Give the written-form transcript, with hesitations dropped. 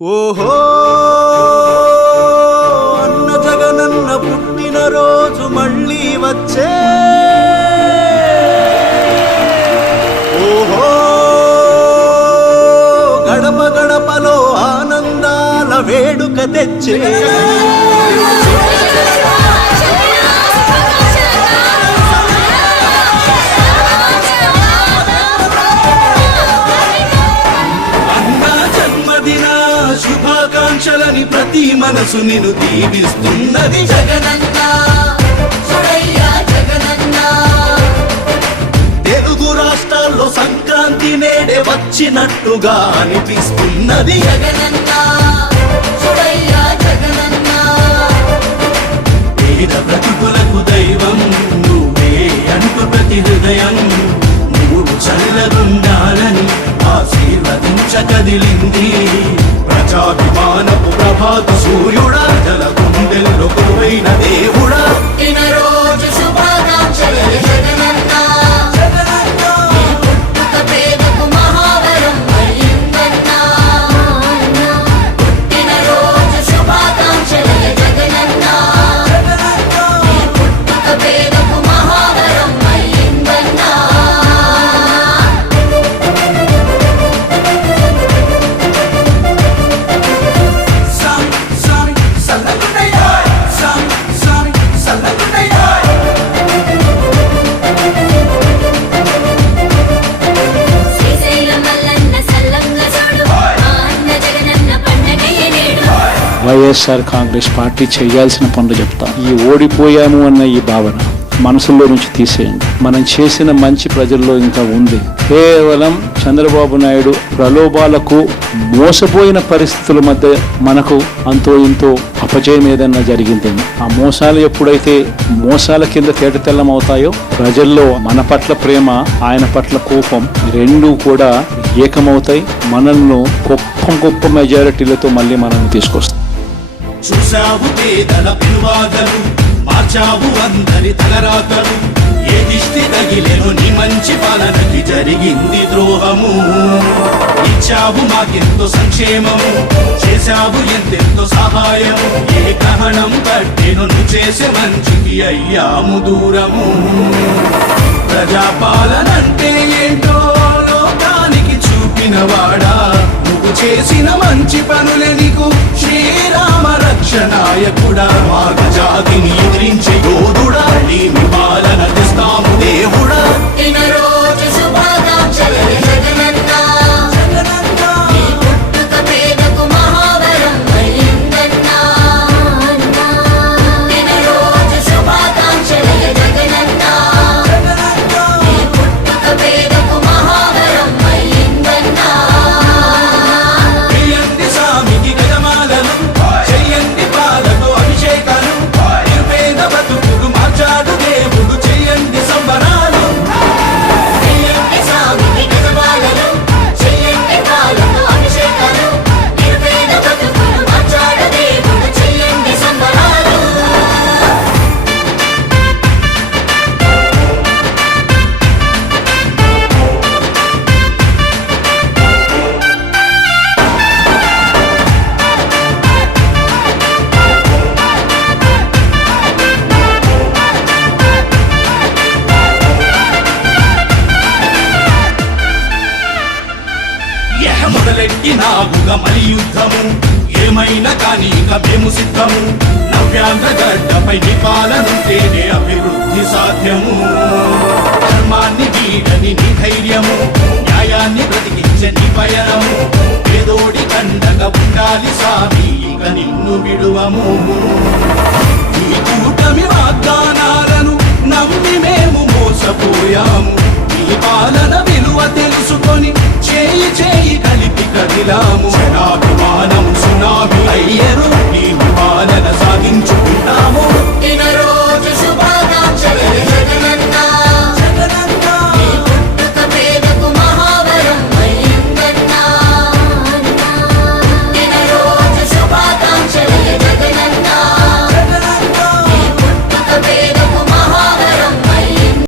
ఓహో అన్న జగనన్న పుట్టినరోజు మళ్ళీ వచ్చే. ఓహో గడప గడపలో ఆనందాల వేడుక తెచ్చే. శుభాకాంక్షలని ప్రతి మనసు నిన్ను దీవిస్తున్నది జగనన్న. తెలుగు రాష్ట్రాల్లో సంక్రాంతి నేడే వచ్చినట్టుగా అనిపిస్తున్నది జగనన్న. పేద బ్రతుకులకు దైవం నువ్వే అంటూ ప్రతి హృదయం నువ్వు చల్లగుండాలని ఆశీర్వదించకదిలింది. ప్రజాభిమానపు ప్రభాత సూర్యుడా, జల గుండెల్లో కొలువైన దేవుడా, పుట్టినరోజు శుభాకాంక్షలు జగనన్న. నీ పుట్టుక పేదకు మహావరం అయ్యిందన్న. పుట్టినరోజు శుభాకాంక్షలు జగనన్న. నీ పుట్టుక పేదకు మహావరం అయ్యిందన్న. వైఎస్ఆర్ కాంగ్రెస్ పార్టీ చేయాల్సిన పనులు చెప్తా. ఈ ఓడిపోయాము అన్న ఈ భావన మనసులో నుంచి తీసేయండి. మనం చేసిన మంచి ప్రజల్లో ఇంకా ఉంది. కేవలం చంద్రబాబు నాయుడు ప్రలోభాలకు మోసపోయిన పరిస్థితుల మధ్య మనకు అంతో ఇంతో అపజయం ఏదన్నా జరిగిందని, ఆ మోసాలు ఎప్పుడైతే మోసాల కింద తేటతెల్లం అవుతాయో ప్రజల్లో మన పట్ల ప్రేమ, ఆయన పట్ల కోపం రెండూ కూడా ఏకమవుతాయి. మనల్ని గొప్ప మెజారిటీలతో మళ్ళీ మనల్ని తీసుకొస్తాం. చూసావు పేదల పిలువాదలు, మార్చావు అందరి తలరాతలు. ఏ దిష్టి తగిలేను నీ మంచి పాలనకి జరిగింది ద్రోహము. ఇచ్చావు మాకెంతో సంక్షేమము, చేశావు ఎంతెంతో సహాయము. ఏ గ్రహణం కట్టెను నువ్వు చేసే మంచికి అయ్యాము దూరము. ప్రజాపాలనంటే ఏంటో లోకానికి చూపినవాడా, నువ్వు చేసిన మంచి పనులే నీకు శ్రీరామ రక్షనాయకుడా. మాగ జాతిని ఎదిరించే యోధుడా, నీ పాలన తెస్తాము దేవుడా. పుట్టినరోజు శుభాకాంక్షలు జగనన్న. నీ పుట్టుక పేదకు మహావరం అయ్యిందన్న. పుట్టినరోజు శుభాకాంక్షలు జగనన్న. నీ పుట్టుక పేదకు మహావరం అయ్యిందన్న. చెయ్యండి స్వామికి గజమాలను, చెయ్యండి పాలతో అభిషేకాలు. నిరుపేద బతుకులు మార్చాడు దేవుడు, చెయ్యండి సంబరాలు. చెయ్యండి స్వామికి గజమాలలు, చెయ్యండి పాలతో అభిషేకాలు. నిరుపేద బతుకులు మార్చాడు దేవుడు, చెయ్యండి సంబరాలు. మొదలెట్టినాగుగా మలి యుద్ధము, ఏమైనా కానీ ఇక మేము సిద్ధము. నవ్యాంధ్ర గడ్డపై నీ పాలనుంటేనే అభివృద్ధి సాధ్యము. ధర్మాన్ని వీడని నీ ధైర్యము, న్యాయాన్ని బ్రతికించే నీ పయనము. పేదోడి కండగా ఉండాలి సామి, ఇక నిన్ను విడువము. ఈ కూటమి వాగ్దానాలను నమ్మి మేము మోసపోయాము. నీ పాలన విలువ